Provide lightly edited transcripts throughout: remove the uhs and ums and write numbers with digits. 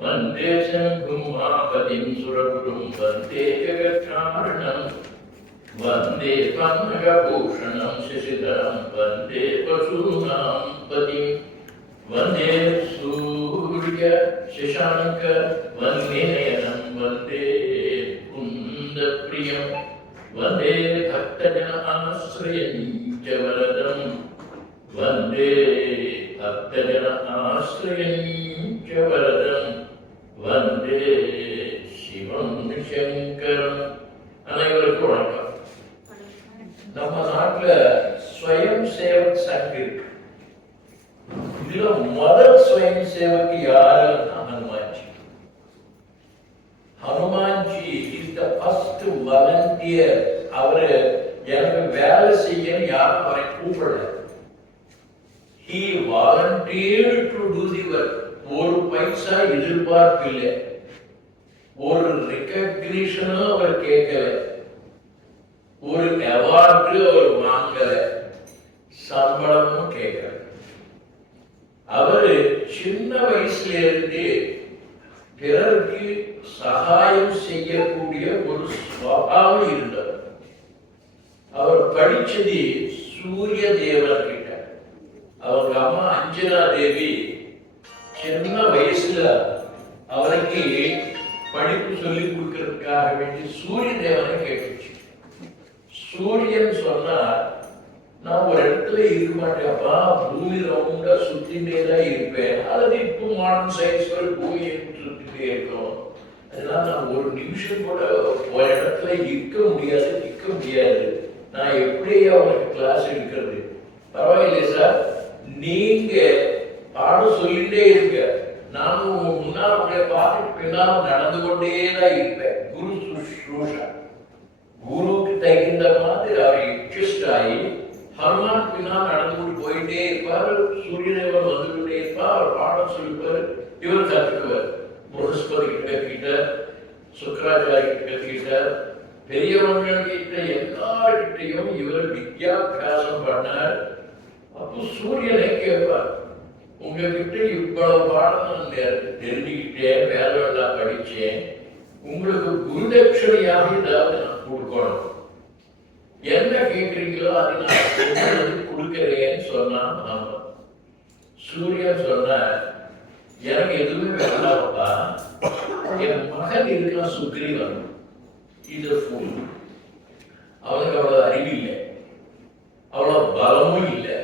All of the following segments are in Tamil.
वन्दे शम्भुमापतिं सुरगुरुं वन्दे जगत्कारणं वन्दे पन्नगभूषणं शशिधरं वन्दे पशूनां पतिं वन्दे सूर्य शशाङ्क वन्दे वन्दे कुन्दप्रियं वन्दे भक्तजन आश्रयं च वरदं वन्दे भक्तजन आश्रयं च वरदं वन्दे शिवं शङ्करम्. அனைவருக்கும் வணக்கம். நம்ம நாட்டுல ஸ்வயம் சேவக் சங்க் இருக்கு. இதுல முதல் ஸ்வயம் சேவக் யாருன்னா Hanumanji. Hanumanji is the first volunteer. அவரு எனக்கு வேலை செய்யணும் யாரும் அவரை கூப்பிடல. He volunteered to do the work. ஒரு பைசா எதிர்பார்ப்பு இல்லை, ஒரு ரெகக்னிஷனும் அவர் கேட்கல, ஒரு அவார்டு அவர் வாங்கல, சம்பளமும் கேட்கல. அவரு சின்ன வயசுல இருந்து பிறருக்கு சகாயம் செய்யக்கூடிய ஒரு சுபாவம் இருந்தவர். அவர் படிச்சது சூரிய தேவர் கிட்ட. அவங்க அம்மா அஞ்சனா தேவி சின்ன வயசுல அவருக்கு படிப்பு சொல்லி கொடுக்கறதுக்காக வேண்டி சூரிய தேவனை கேட்டுச்சு. சூரியன் சொன்னா, நான் ஒரு இடத்துல இருக்க மாட்டேன்ப்பா, பூமி ரவுண்டா சுத்திட்டே தான் இருப்பேன், அல்லது இப்போ மாடர்ன் சயின்ஸ் பூமி சுத்திட்டே இருக்கும், அதனால நான் ஒரு நிமிஷம் கூட ஒரு இடத்துல இருக்க முடியாது, நிற்க முடியாது, நான் எப்படியே அவனுக்கு கிளாஸ் எடுக்கிறது? பரவாயில்லை சார், நீங்க பாடம் சொல்லிட்டே இருக்க, நானும் முன்னால் உங்களை பார்த்துட்டு பின்னால் நடந்து கொண்டே தான் இருப்பேன். குரு சுஷ்ரூஷா, குருக்கு தகுந்த மாதிரி அவர் அட்ஜஸ்ட் ஆகி ஹனுமான் பின்னால் நடந்து கொண்டு போயிட்டே இருப்பார். சூரியதேவன் வந்துகிட்டே இருப்பார், அவர் பாடம் சொல்லிப்பார், இவர் கற்றுக்குவார். புரஸ்பதி கிட்ட கற்றுக்கிட்டார், சுக்கராச்சாரி கிட்ட கற்றுக்கிட்டார், பெரியவர்கள் கிட்ட எல்லார்கிட்டையும் இவர் வித்யாபியாசம் பண்ணார். அப்போ சூரியனை கேட்பார், உங்ககிட்ட இவ்வளவு பாடம் நான் தெரிஞ்சுக்கிட்டேன், வேலை எல்லாம் படிச்சேன், உங்களுக்கு குருதட்சணையாக ஏதாவது நான் கொடுக்கணும், என்ன கேட்கிறீங்களோ அது நான் கொடுக்கிறேன்னு சொன்னான். ஆமா. சூரியன் சொன்ன, எனக்கு எதுவுமே வேண்டாம்ப்பா, என் மகன் இருக்கான் சுக்ரீவன், இது ஃபுல், அவனுக்கு அவ்வளவு அறிவு இல்லை, அவ்வளவு பலமும் இல்லை.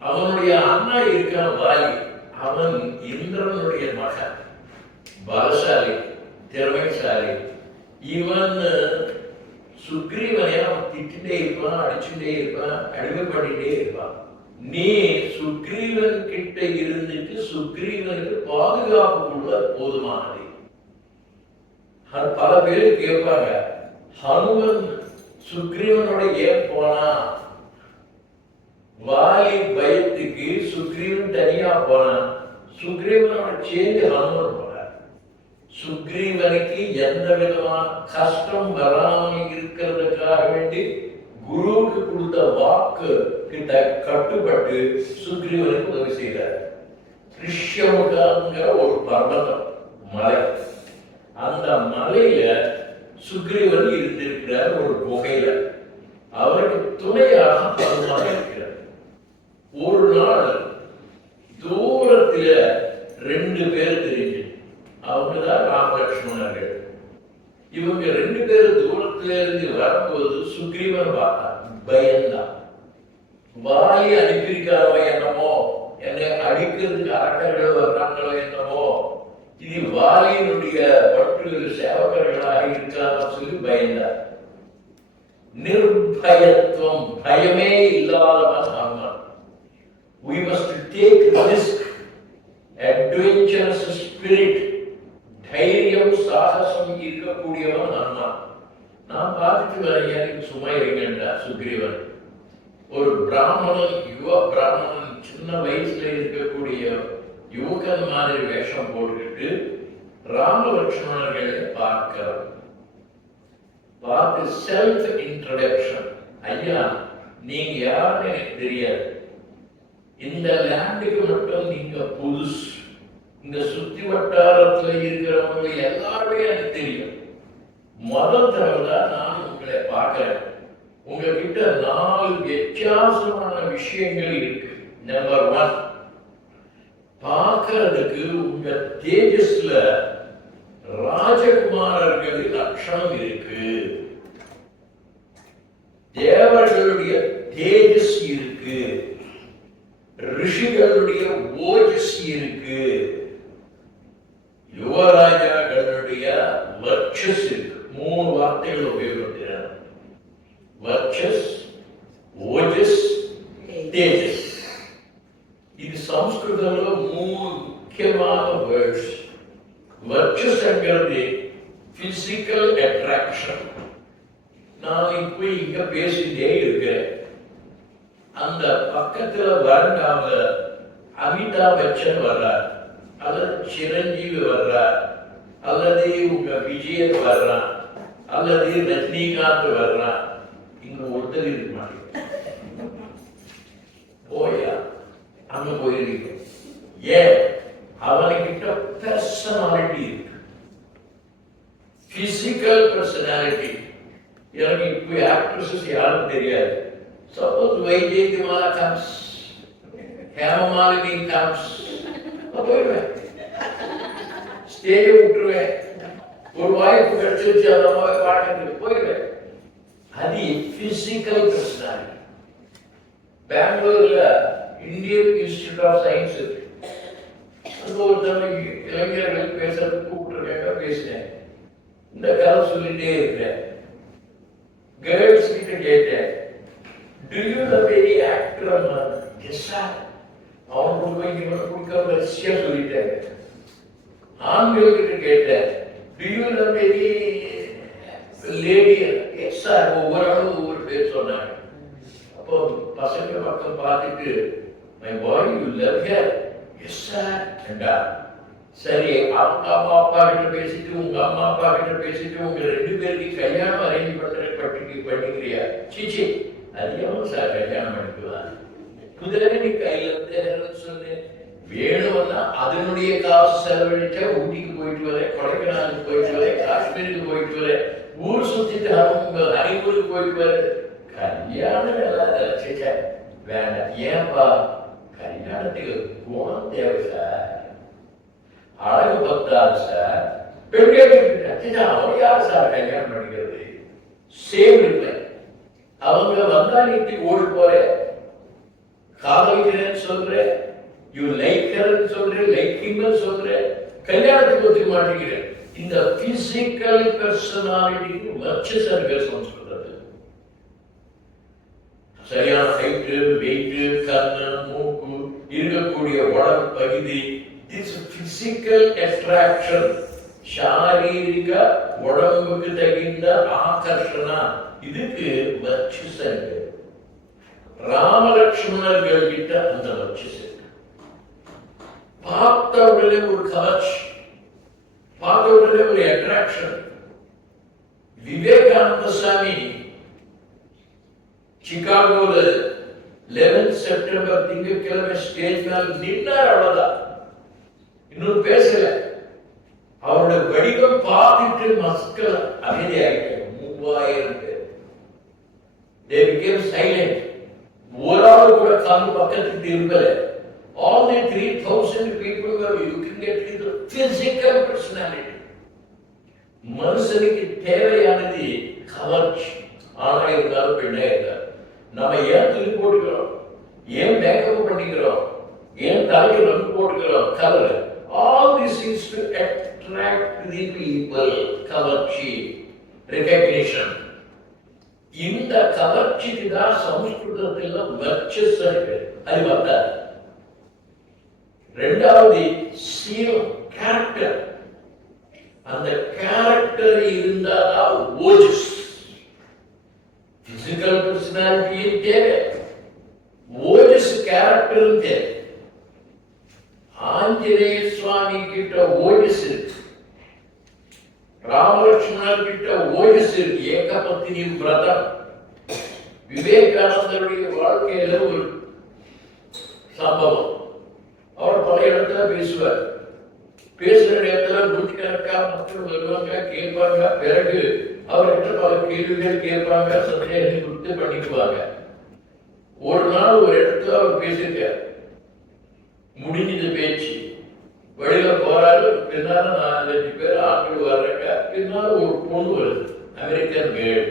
அவனுடைய அண்ணா இருக்கான் வாலி, அவன் இந்திரனுடைய மகன், பலசாலி, திறமைசாலி. இவன் சுக்ரீவனை அவன் திட்டிட்டே இருப்பான், அடிச்சுட்டே இருப்பான், அடிமை பண்ணிட்டே இருப்பான். நீ சுக்ரீவன் கிட்ட இருந்துட்டு சுக்ரீவனுக்கு பாதுகாப்பு கொடுக்க போதுமானது. பல பேர் கேட்பாங்க, ஹனுமன் சுக்ரீவனோட ஏன் போனா? வாலி பயத்துக்கு சுக்ரீவன் தனியா போனான், சுக்ரீவனோட சேர்ந்து ஹனுமன் போனார். சுக்ரீவனுக்கு எந்த விதமான கஷ்டம் வராமல் இருக்கிறதுக்காக வேண்டி குருவுக்கு கொடுத்த வாக்கு கிட்ட கட்டுப்பட்டு சுக்ரீவனுக்கு உதவி செய்தார். ரிஷ்யமுகங்கிற ஒரு பர்வதம், மலை, அந்த மலையில சுக்ரீவன் இருந்திருக்கிறார் ஒரு குகையில. அவருக்கு துணையாக ஹனுமான் இருக்கிறார். ஒரு நாள் தூரத்துல ரெண்டு பேர் தெரிஞ்சு, அவங்கதான் ராமலட்சுமணர்கள். இவங்க ரெண்டு பேரும் தூரத்துல இருந்து வரும்போது சுக்ரீவன் பார்த்தா பயந்தான். வாலி அனுப்பியிருக்காரோ என்னமோ, என்னை அடிக்கிறதுக்கு அரக்கர்கள் வர்றாங்களோ என்னமோ, இது வாலியினுடைய பற்று சேவகர்களாக இருக்கான்னு சொல்லி பயந்தார். நிர்பயத்துவம், பயமே இல்லாதவன் Hanuman. We must take risk, adventurous spirit, தைரியம் சாகசம் இருக்கக்கூடியவன் ஹனுமான். நான் பார்த்துட்டு வரேன், எனக்கு சும்மா இருக்கின்றா சுக்ரீவன். ஒரு பிராமணன், யுவ பிராமணன், சின்ன வயசுல இருக்கக்கூடிய யுவகன் மாதிரி வேஷம் போட்டுக்கிட்டு ராம லட்சுமணர்களை பார்க்கிறார். பார்த்து செல்ஃப் இன்ட்ரோடக்ஷன், ஐயா நீங்க யாருன்னு எனக்கு தெரியாது, இந்த லேண்டுக்கு மட்டும் நீங்க புதுசு, இந்த சுத்தி வட்டாரத்துல இருக்கிறவங்க எல்லாருமே எனக்கு தெரியும். முதல் தடவை தான் நான் உங்களை பார்க்கிறேன். உங்ககிட்ட 4 வித்தியாசமான விஷயங்கள் இருக்கு. நம்பர் 1, பார்க்கறதுக்கு உங்க தேஜஸ்ல ராஜகுமாரர்களின் லட்சணம் இருக்கு. தேவர்களுடைய தேஜஸ் இருக்கு. ரிஷிகளுடைய ஓஜஸ் இருக்கு. யுவராஜாக்களுடைய வர்ச்சஸ் இருக்கு. 3 வார்த்தைகள் உபயோகப்படுத்துகிறார். வர்ச்சஸ், ஓஜஸ், தேஜஸ். இது சம்ஸ்கிருதంలో 3 முக்கியமான வேர்ட்ஸ். வர்ச்சஸ் என்கிறது பிசிக்கல் அட்ராக்ஷன். நான் இப்போ இங்க பேசிட்டே இருக்கிறேன். அந்த பக்கத்துல வரண்டாம அமிதாப் பச்சன் வர்றார், அல்லது சிரஞ்சீவி வர்றார், அல்லது உங்க விஜயன் வர்றான், அல்லது ரஜினிகாந்த் வர்றான். இங்க ஒருத்தர் இருக்க மாட்டேங்க. போயா அங்க போயிருக்க. ஏன்? அவனுக்கிட்ட பர்சனாலிட்டி இருக்கு. Physical personality. எனக்கு இப்போ ஆக்ட்ரஸஸ் யாரும் தெரியாது. Suppose Vyjayanthimala comes, Hema Malini comes, போயிடுவேன். ஸ்டேஜை விட்டுருவேன். ஒரு வாய்ப்பு கிடைச்சிருச்சு, அந்த பாடுறதுக்கு போயிடுவேன். அது பிசிக்கல் பர்சனாலிட்டி. பெங்களூர்ல இந்தியன் இன்ஸ்டிடியூட் ஆஃப் சயின்ஸ் இருக்கு. அங்க ஒருத்தவங்க இளைஞர்கள் பேசுறதுக்கு கூப்பிட்டுருக்காங்க. பேசினேன். இந்த கதை சொல்லிட்டே இருக்கிறேன். கேர்ள்ஸ் கிட்ட கேட்டேன், do you know any actor? Yes sir. அவங்களுக்கு கொடுக்க ரஷ்யா சொல்லிட்டாங்க. ஆண்கள் கிட்ட கேட்டேன், do you know any lady? Yes sir. ஒவ்வொரு ஆளும் ஒவ்வொரு பேர் சொன்னாங்க. அப்போ பசங்க பக்கம் பார்த்துட்டு, my boy, you love her? Yes sir. என்றா சரி, அவங்க அம்மா அப்பா கிட்ட பேசிட்டு, உங்க அம்மா அப்பா கிட்ட பேசிட்டு, உங்க 2 பேருக்கு கல்யாணம் அரேஞ்ச் பண்ணிக்கிறியா? சிச்சி, அதிகமும் சார் கல்யாணம் பண்ணிக்குவான். குதிரை நீ கையில சொன்ன வேணும்னா அதனுடைய காசு செலவழிச்சா ஊட்டிக்கு போயிட்டு வரேன், கொடைக்கானலுக்கு போயிட்டு வரேன், காஷ்மீருக்கு போயிட்டு வரேன், ஊர் சுத்திட்டு அவங்க ஹனிமூனுக்கு போயிட்டு வரேன். கல்யாணம் எல்லாம் சேச்சா வேண்டாம். ஏன்பா? கல்யாணத்துக்கு குணம் தேவை சார், அழகு பத்தாது சார். பெண்கள் அவன் யார் சார் கல்யாணம் பண்ணிக்கிறது? சேம் இல்லை. அவங்க வந்தா நீட்டி ஓடி போற, காதலிக்கிறேன்னு சொல்ற, யூ லைக் ஹர்ன்னு சொல்ற, லைக் ஹிம்னு சொல்ற, கல்யாணத்துக்கு ஒத்துக்க மாட்டேங்கிறேன். இந்த பிசிக்கல் பர்சனாலிட்டிக்கு வர்ச்சஸ் இருக்கு சம்ஸ்கிருதத்தில். சரியான ஹைட்டு, வெயிட்டு, கண்ணு, மூக்கு, இருக்கக்கூடிய உடல் பகுதி, this physical attraction, சாரீரிக உடம்புக்கு தகுந்த ஆகர்ஷணா, இதுக்கு வர்ச்சஸ் இருக்கு. ராமலட்சுமணர்கள் கிட்ட அந்த வர்ச்சஸ் இருக்கு. பார்த்த உடனே ஒரு கவர்ச்சி, பார்த்த உடனே ஒரு அட்ராக்ஷன். விவேகானந்த சாமி சிகாகோல 11 செப்டம்பர் திங்கட்கிழமை ஸ்டேஜ் மேல் நின்றார். அவ்வளவுதான், இன்னும் பேசல. அவருடைய வடிவம் பார்த்துட்டு மக்கள் அமைதியாயிட்டாங்க. 3000 பேர். They became silent. ஒரு ஆள் கூட காது பக்கத்துக்கு திரும்பல. All the 3000 people were looking at his physical personality. மனுஷனுக்கு தேவையானது கவர்ச்சி. ஆனா இருந்தாலும் பெண்ணா இருந்தார். நம்ம ஏன் துணி போட்டுக்கிறோம், ஏன் மேக்கப் பண்ணிக்கிறோம், ஏன் தலைக்கு ரங்கு போட்டுக்கிறோம், colour, all this is to attract the people. கவர்ச்சி, recognition. இந்த கவர்ச்சிக்கு தான் சமஸ்கிருதத்தில் வர்ச்சஸ் இருக்கு. அது பார்த்தா ரெண்டாவது சீலம், கேரக்டர். அந்த கேரக்டர் இருந்தால் ஓஜஸ். பிசிக்கல் பர்சனாலிட்டியும் தேவை, ஓஜஸ் கேரக்டரும் தேவை. ஆஞ்சநேய சுவாமி கிட்ட ஓஜஸ் இருக்கு, ராமலட்சுமணர் கிட்ட ஓஜஸ் இருக்கு. ஏகபத்தினி விரதம். விவேகானந்தருடைய வாழ்க்கையில ஒரு சம்பவம். அவர் பல இடத்துல பேசுவார். பேசுற நேரத்துல நூற்றுக்கணக்கா மக்கள் வருவாங்க, கேட்பாங்க. பிறகு அவர்கிட்ட பல கேள்விகள் கேட்பாங்க, சந்தேகத்தை கொடுத்து பண்ணிக்குவாங்க. ஒரு நாள் ஒரு இடத்துல அவர் பேசியிருக்கார். முடிஞ்சது பேச்சு, வெளியில போறாரு. பின்னால 4-5 பேர் ஆட்கள் வர்றாங்க. பின்னால ஒரு பொண்ணு வருது, அமெரிக்கன் கேர்ள்,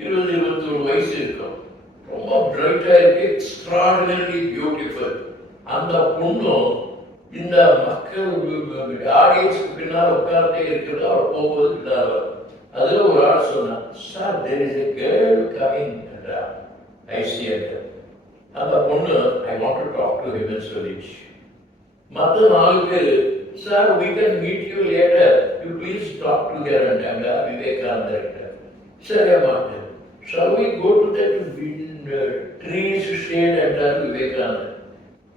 20-21 வயசு இருக்கும். ரொம்ப பிரைட்டா இருக்கு, எக்ஸ்ட்ராடினரி பியூட்டிஃபுல். அந்த பொண்ணும் இந்த மக்கள் ஆடியன்ஸ்க்கு பின்னால் உட்கார்ந்தே இருக்கிறது. அவர் போகும்போது பின்னால் அதுல ஒரு ஆள் சொன்னார், sir there is a girl coming என்றார். I see her. அந்த பொண்ணு, I want to talk to him சொல்லிச்சு. மற்ற 4 பேர், sir we can meet you later, you please talk to her என்றாங்க. விவேகானந்தர் சரி மாட்டேன். Shall we go to that trees shade என்றார் விவேகானந்தர்.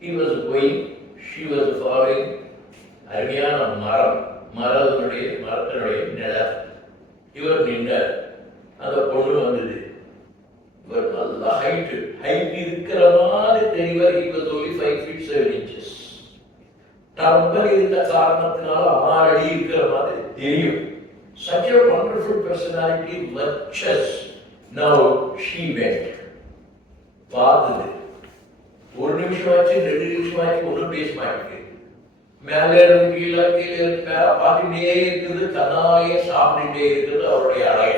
He was going, she was following. அருமையான மரத்தினுடைய நிழல். இவர் நின்றார். அந்த பொண்ணு வந்தது. இவர் நல்ல ஹைட் இருக்கிற மாதிரி தெரிவார். He was only 5 feet 7 inches. Dumbbell இருந்த காரணத்தினால 6 அடி இருக்கிற மாதிரி தெரியும். Such a wonderful personality, luscious. Now she went. பார்த்தது 1 நிமிஷம் ஆச்சு, 2 நிமிஷம் ஆச்சு, ஒன்றும் பேச மாட்டேங்குது. மேலே இருந்து கீழே, கீழே இருந்து மேலே பார்த்துட்டே இருக்குது. தன்னாலேயே சாப்பிட்டுட்டே இருக்குது. அவருடைய அழகை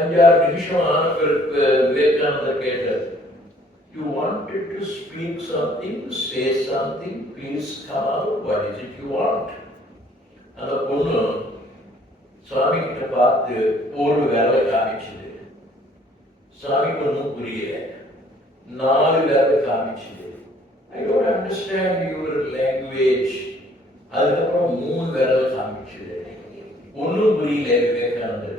5-6 நிமிஷம் ஆன பிறகு விவேகானந்தர் கேட்டார், you wanted to speak something, say something, please come out. What is it you want? அந்த பொண்ணு சுவாமி கிட்ட பார்த்து ஒரு வேலை காமிச்சது. சுவாமிக்கு ஒன்றும் புரியல. 4 வேலை காமிச்சது. I don't understand your language. அதுக்கப்புறம் 3 வேலை காமிச்சது. ஒன்றும் புரியல விவேகானந்தருக்கு.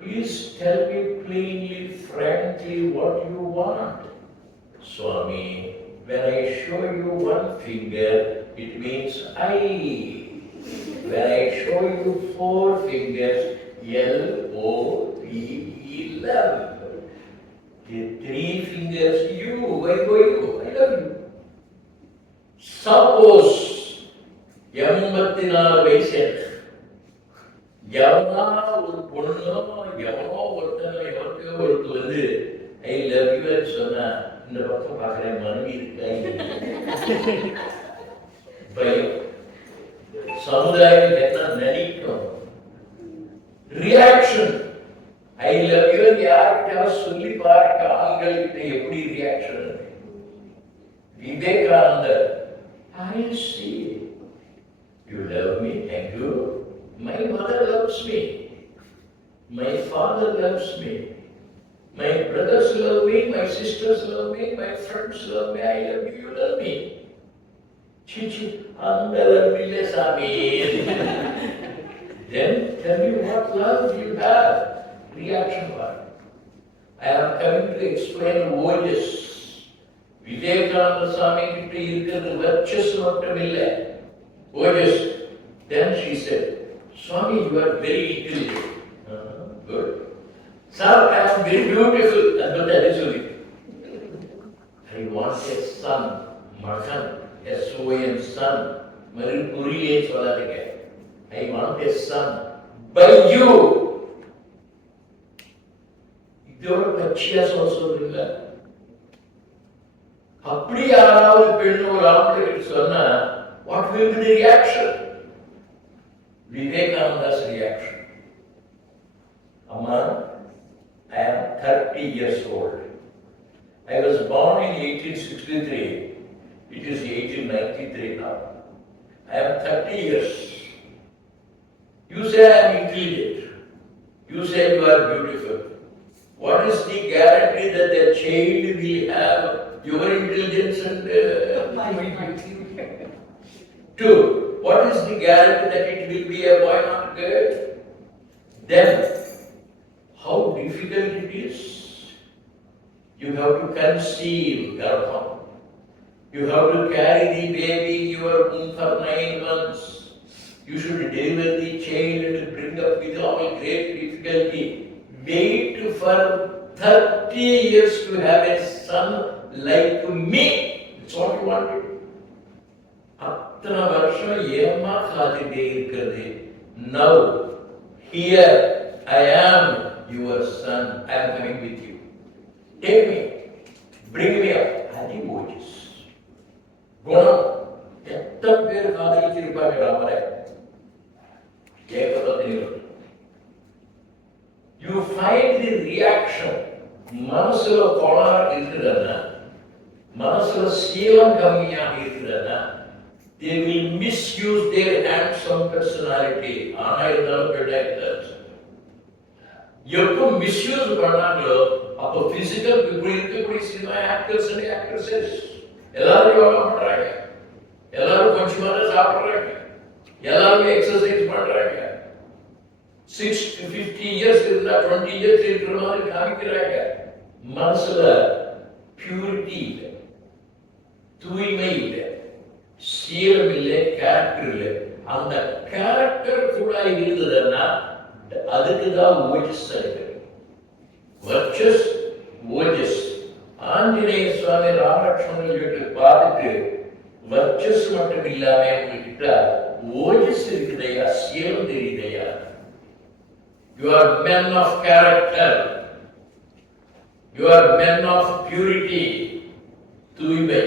Please tell me plainly, frankly, what you want. Swami, when I show you 1 finger, it means I. When I show you 4 fingers, LOVE, love. The 3 fingers, you, why go you? I love you. Suppose 84 வயசு எவனா ஒரு பொண்ணோ எவனோ ஒருத்தர் வந்து ஐ லவ் யூ சொன்னா, இந்த பக்கம் பார்க்கிறேன் மனைவி இருக்கா, பயம். சமுதாயம் என்ன நினைக்கும்? ரியாக்ஷன். ஐ லவ் யூ யார்கிட்ட சொல்லி பாருங்க, ஆண்கள் கிட்ட எப்படி reaction. Vivekanandar, I see. You love me, thank you. My mother loves me. My father loves me. My brothers love me. My sisters love me. My friends love me. I love you. You love me. Chichi, andalabile sami. Then tell me what love you have. Reaction part. I am coming to explain Ojas. Vivekananda Swami கிட்ட இருக்கிறது வர்ச்சஸ் மட்டும் இல்லை, Ojas. Then she said, Swami, you are very intelligent. Good. Sir, I am very beautiful. That is only. I want a son, Makan, S-O-N, son. Maripuriye சொல்லாதீங்க. I want a son by you. இதோட பச்சையா சொல்றீங்க. அப்படி யாராவது பெண் ஒரு ஆம்பளை சொன்னா, what will be the reaction? Vivekananda's reaction. Amma, I am 30 years old. I was born in 1863. It is 1893 now. I am 30 years. You say I am intelligent. You say you are beautiful. What is the guarantee that the child will have your intelligence and Two, what is the guarantee that it will be a boy not girl? Then, how difficult it is. You have to conceive, Garbham. You have to carry the baby in your womb for 9 months. You should deliver the child and bring up with all great difficulty. Wait for 30 years to have a son like me. That's what you wanted. அத்தனை வருஷம் ஏமா காத்துட்டே இருக்கிறது. Now here I am your son, ஐ ஆம் coming with you, take me, bring me அப். அது ஓஜஸ் குணம். எத்தனை பேர் காதலிச்சிருப்பாங்க ராமரை? You find the reaction. மனசுல கோளாறு இருக்குதுன்னா, மனசுல சீலம் கம்மியாக இருக்குதுன்னா, they will misuse their handsome personality. ஆனா இருந்தாலும் கிடையாது. எப்போ மிஸ்யூஸ் பண்ணாங்களோ அப்போ பிசிக்கல் இப்படி இருக்கக்கூடிய சினிமா ஆக்டர்ஸ் அண்ட் ஆக்ட்ரஸஸ் எல்லாரும் யோகா பண்றாங்க, எல்லாரும் கொஞ்சமா சாப்பிடுறாங்க, எல்லாருமே எக்ஸசைஸ் பண்றாங்க. 50 இயர்ஸ் இருந்தா 20 இயர்ஸ் இருக்கிற மாதிரி காமிக்கிறாங்க. மனசுல பியூரிட்டி இல்லை, தூய்மை இல்லை, சீலம் இல்லை, கேரக்டர் இல்லை. அந்த கேரக்டர் கூட இருந்ததுன்னா அதுக்குதான் ஓஜஸ் இருக்கு. வர்ச்சஸ் ஓஜஸ். ஆஞ்சநேய சுவாமி ராமலட்சுமணன் பார்த்துட்டு வர்ச்சஸ் மட்டும் இல்லாம உங்ககிட்ட ஓஜஸ் இருக்குதையா, சீலம் தெரியுதையா. You are men of character. You are men of purity. தூய்மை.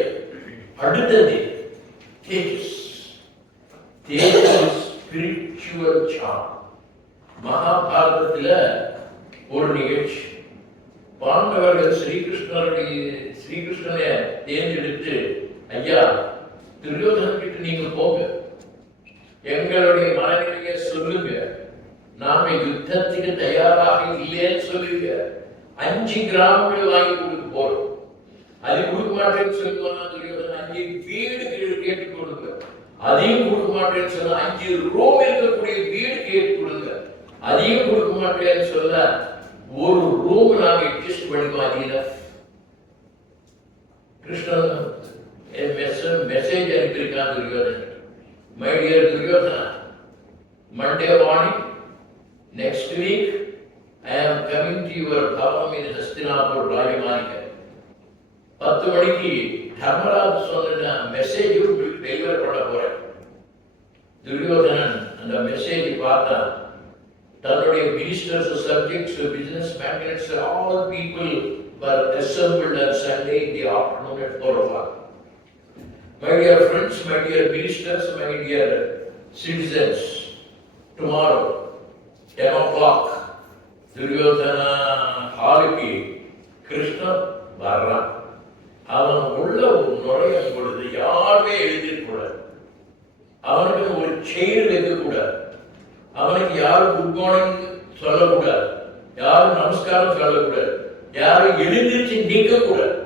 அடுத்தது தேஜஸ். தேஜஸ் spiritual charm. மகாபாரதத்துல ஒரு நிகழ்ச்சி, பாண்டவர்கள் ஸ்ரீகிருஷ்ணனை தேர்ந்தெடுத்து, ஐயா துரியோதனன் கிட்ட நீங்க போங்க, எங்களுடைய மனநிலையை சொல்லுங்க, நாம யுத்தத்துக்கு தயாராக இல்லைன்னு சொல்லுங்க, 5 கிராமங்கள் வாங்கி கொடுக்க போறோம். அது கொடுக்க மாட்டேன்னு சொல்லுவாங்க துரியோதனன். 5 வீடு கேட்டு கொடுங்க. அதையும் கொடுக்க மாட்டேன்னு சொன்னா 5 ரூம் இருக்கக்கூடிய வீடு கேட்டு கொடுங்க. அதையும் கொடுக்க மாட்டேன்னு சொல்ல ஒரு ரூம் நாங்க அட்ஜஸ்ட் பண்ணிக்குவோம். அது கிருஷ்ணன் மெசேஜ் அனுப்பியிருக்கான் Duryodhanan. My dear Duryodhana, Monday morning next week I am coming to your bhavam in Hastinapur, Rajamanika. 10 மணிக்கு தர்மராஜ் சொன்ன மெசேஜ் டெலிவர் பண்ண போறேன். துரியோதனன் அந்த மெசேஜ் பார்த்தா தன்னுடைய ministers, subjects, business magnets, all people were assembled on Sunday in the afternoon at 4 o'clock. My dear friends, my dear ministers, my dear citizens, tomorrow 10 o'clock Duryodhana ஹாலுக்கு கிருஷ்ணன் வர்றான். அவன் உள்ள நுழையும் பொழுது யாருமே எழுதிக்கூடாது, அவனுக்கு ஒரு செயின் வைக்கக்கூடாது, அவனுக்கு யாரும் குட் மார்னிங் சொல்லக்கூடாது, யாரும் நமஸ்காரம் சொல்லக்கூடாது, யாரும் எழுந்திருச்சு நிற்க கூடாது.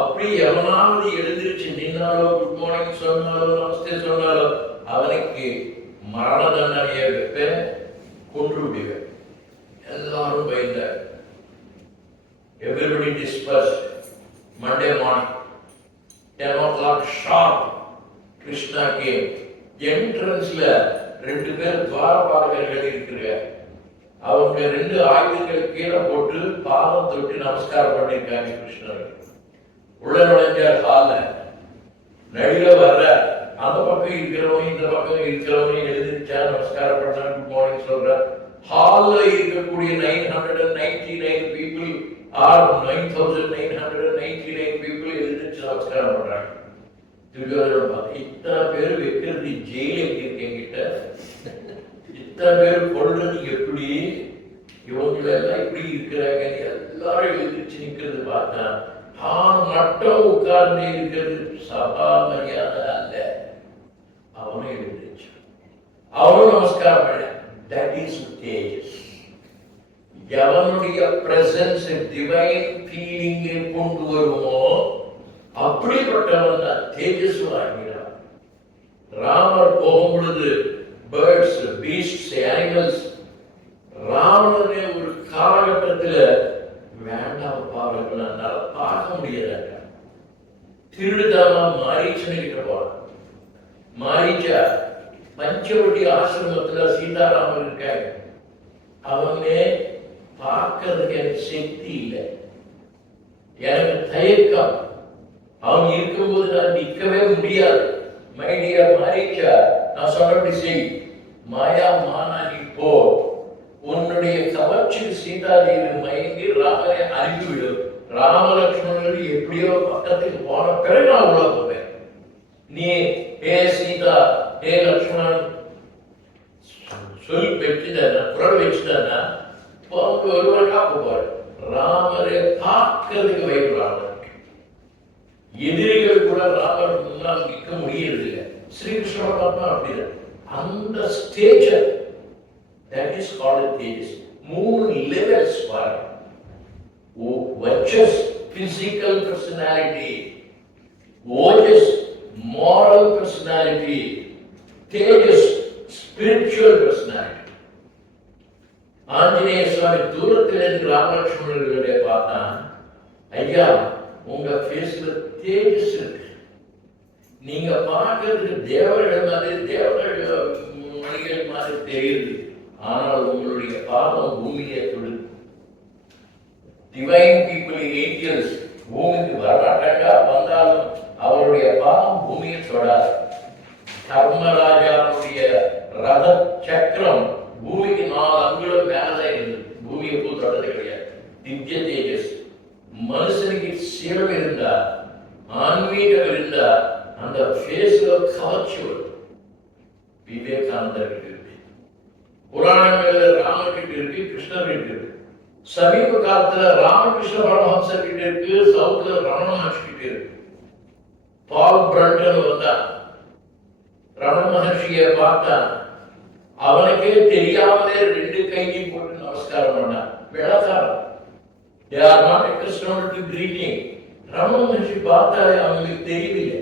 அப்படி எவனாவது எழுந்திருச்சு நின்னாலோ, குட் மார்னிங் சொன்னாலோ, நமஸ்தே சொன்னாலோ அவனுக்கு மரண தண்டனையை வைப்பேன், கொன்று விடுவேன். எல்லாரும் பயந்தார். Everybody dispersed. Monday morning 10 o'clock sharp Krishna came. என்ட்ரன்ஸ்ல 2 பேர் துவாரபாலகர்கள் இருக்கிறாங்க. அவங்க 2 ஆயுதங்கள் கீழே போட்டு பாதம் தொட்டு நமஸ்காரம் பண்ணிருக்காங்க கிருஷ்ணருக்கு. உள்ள நுழைஞ்சார் ஹால்ல. நடுல வர்ற அந்த பக்கம் இருக்கிறவங்க இந்த பக்கம் இருக்கிறவங்க எழுதிச்சா நமஸ்காரம் பண்ணா குட் மார்னிங் சொல்ற. ஹால்ல இருக்கக்கூடிய 999 people or 9999 people எழுதிச்சு நமஸ்காரம் பண்றாங்க. துரியோதனன் பார்த்து இத்தனை பேர் வைக்கிறது ஜெயில இருக்கீங்கிட்ட, இத்தனை பேர் கொள்றது எப்படி, இவங்க எல்லாம் இப்படி இருக்கிறாங்க, எல்லாரும் எழுதிச்சு நிக்கிறது பார்த்தா தான் மட்டும் உட்கார்ந்து இருக்கிறது சபா மரியாதை அல்ல. அவனும் எழுதிச்சு, அவனும் நமஸ்காரம் பண்ண. That is தேஜஸ். எவனுடைய பிரசன்ஸ் டிவைன் ஃபீலிங்கை கொண்டு வருமோ அப்படிப்பட்டவன் தான் தேஜஸ் வாங்கினான். ராமர் போகும் பொழுது பேர்ட்ஸ், பீஸ்ட்ஸ், அனிமல்ஸ் ராவணனே ஒரு காலகட்டத்தில் வேண்டாம் பாவங்கள் பார்க்க முடியாது. திருடுதாமா மாரீச்சனை கிட்ட போறான். மாரீச்சா பஞ்சவட்டி ஆசிரமத்துல சீதாராமன் இருக்காங்க. அவங்க பார்க்கறதுக்கு எனக்கு சக்தி இல்லை, எனக்கு தயக்கம். அவங்க இருக்கும்போது நான் நிற்கவே முடியாது. மைடியா மாரிச்சா, நான் சொன்னபடி செய், மாயா மானா நீ போ, உன்னுடைய கவர்ச்சிக்கு சீதாதேவி மயங்கி ராமனை அனுப்பிவிடும். ராமலட்சுமணர்கள் எப்படியோ பக்கத்துக்கு போன பிறகு நான் உள்ள போவேன். நீ ஹே சீதா ஹே லட்சுமணன் சொல் வச்சுதானா, குரல் வச்சுதானா, அவங்க ஒருவருக்கா போவார். ராமரை பார்க்கறதுக்கு பயப்படுறாங்க. எதிரிகள் கூட ராமர் முன்னால் நிற்க முடியறது இல்லை. ஸ்ரீகிருஷ்ண பரமாத்மா அப்படிதான். அந்த stage that is called Tejas. 3 levels பாருங்க. வச்சஸ் பிசிக்கல் பர்சனாலிட்டி, ஓஜஸ் moral personality, தேஜஸ் spiritual personality. ஆஞ்சநேய சுவாமி தூரத்தில் இருந்து ராமலட்சுமணர்களை பார்த்தா, ஐயா உங்க ஃபேஸ்ல தேஜஸ் இருக்கு, நீங்க பார்க்கறதுக்கு தேவர்கள் மாதிரி தேவர்கள் மணிகள் மாதிரி தெரியுது, ஆனால் உங்களுடைய பாதம் பூமியை தொடு. டிவைன் பீப்புள் ஏஞ்சல்ஸ் பூமிக்கு வரமாட்டாங்க, வந்தாலும் அவருடைய பாதம் பூமியை தொடாது. தர்மராஜாவுடைய ரத சக்கரம் பூமிக்கு 4 அங்குலம் மேல இருந்தது, பூமியை பூ தொடர்ந்து கிடையாது. திவ்ய தேஜஸ். மனுஷனுக்கு சிரம் இருந்தா, ஆன்மீகம் இருந்தா, அந்த ஃபேஸ்ல கவர்ச்சி வரும். விவேகானந்தர் இருக்கு, புராணங்கள்ல ராமர் கிட்ட இருக்கு, கிருஷ்ணர் கிட்ட இருக்கு. சமீப காலத்துல ராமகிருஷ்ண பரமஹம்சர் கிட்ட இருக்கு, சவுத்ல ரமண மகர்ஷி கிட்ட இருக்கு. பால் பிரண்டன் வந்தான், ரமண மகர்ஷியை பார்த்தான், அவனுக்கே தெரியாமலே 2 கையும் போட்டு நமஸ்காரம் பண்ணான். விளக்காரம். They are not accustomed to greeting. Ramana மகர்ஷி பார்த்தாலே அவங்களுக்கு தெரியவில்லை.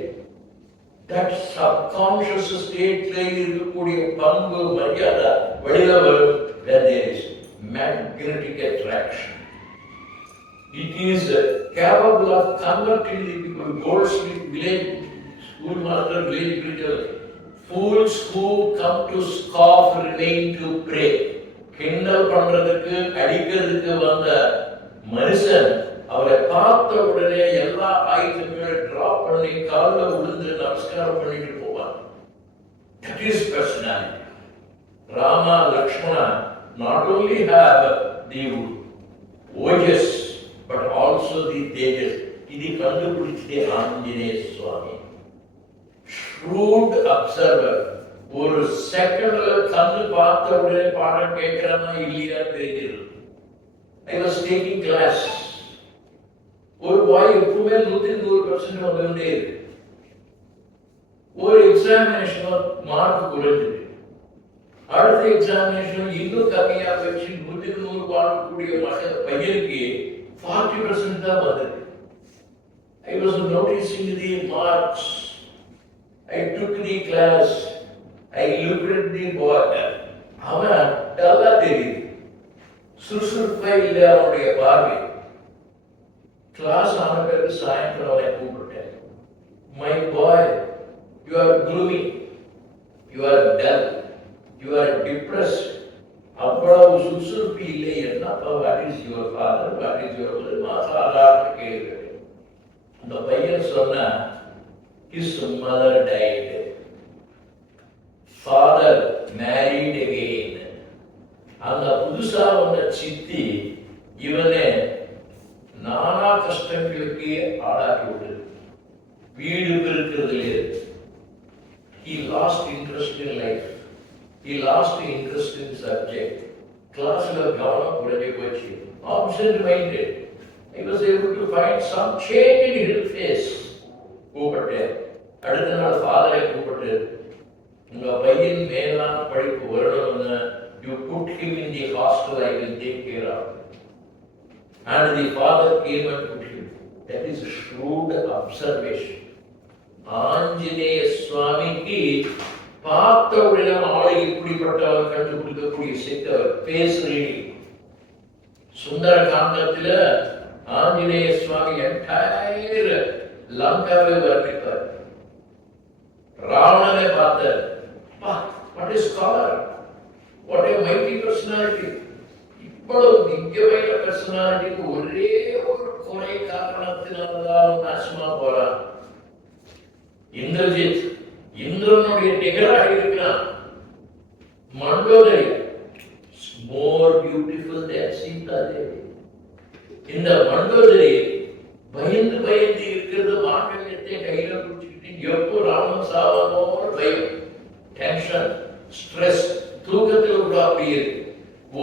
That subconscious stateல இருக்கக்கூடிய பண்பு மரியாதை வெளியில வரும். Where there is magnetic attraction, it is capable of converting the people. Goldsmith village school master, village preacher, fools who come to scoff remain to pray. கிண்டல் பண்றதுக்கு அடிக்கிறதுக்கு வந்த மனுஷன் அவரை பார்த்த உடனே எல்லா ஆயுதங்களும் டிராப் பண்ணி காலில் விழுந்து நமஸ்காரம் பண்ணிட்டு போவான். That is personality. Rama, Lakshmana not only have the ojas but also the tejas. இது கண்டுபிடிச்சதே ஆஞ்சநேய சுவாமி. Shrewd observer. ஒரு செகண்ட்ல கண்ணு பார்த்த உடனே பாடம் கேட்கிறானா இல்லையா தெரியுது. I was taking class. ஒரு பாய் எப்பவுமே 100% வந்துட்டே இருக்கு. ஒரு எக்ஸாமினேஷன் மார்க் குறைஞ்சது, அடுத்த எக்ஸாமினேஷன் இன்னும் கம்மியா வச்சு 100 வாங்கக்கூடிய பையனுக்கு 40% தான் வந்தது. I was noticing the marks. I took the class. I looked at the boy. அவன் டல்லா தெரியுது, சுறுசுறுப்பா இல்லை அவனுடைய பார்வை. கிளாஸ் ஆன பிறகு சாயந்தரம் அவனை கூப்பிட்டேன். My boy, you are gloomy, you are dull, you are depressed. அவ்வளவு சுறுசுறுப்பு இல்லை. என்னப்பா, what is your father, what is your mother? சாதாரண கேள்வி. அந்த பையன் சொன்னா, his mother died, father married again. அந்த புதுசா வந்த சித்தி இவனே நானா கஷ்டங்களுக்கு ஆளாக்கி விட்டது. வீடு இருக்கிறதுலே he lost interest in life, he lost interest in subject. கிளாஸ்ல கவனம் குறைஞ்சு போச்சு, absent minded. I was able to find some change in his face. கூப்பிட்டேன். அடுத்த நாள் ஃபாதரை கூப்பிட்டு, உங்க பையன் மேலான படிப்பு வரணும்னு, you put him in the hostel, I will take care of. And the father came and put him. That is a shrewd observation. Anjaneya சுவாமிக்கு பார்த்த உடனே ஆளை இப்படிப்பட்டவர் கண்டுபிடிக்கக்கூடிய சித்தவர் பேசுறீ. சுந்தர காண்டத்துல ஆஞ்சநேய சுவாமி என்டையர் லங்காவை வர்ணித்தார். ராவணனை பார்த்தார். What is scholar? What a mighty personality. இவ்வளவு திவ்யమైన பர்சனாலிட்டிக்கு ஒரே ஒரு குறை காரணத்தினால்தான் நாசமா போறான். இந்திரஜித் இந்திரனுடைய நிகராக இருக்கிறான். Mandodari more beautiful than Sita Devi. இந்த மண்டோதரி பயந்து பயந்து இருக்கிறது, மாங்கல்யத்தை கையில பிடிச்சிக்கிட்டு எப்போ ராமன் சாவானோன்னு பயம், டென்ஷன், ஸ்ட்ரெஸ், தூக்கத்தில் கூட அப்படியே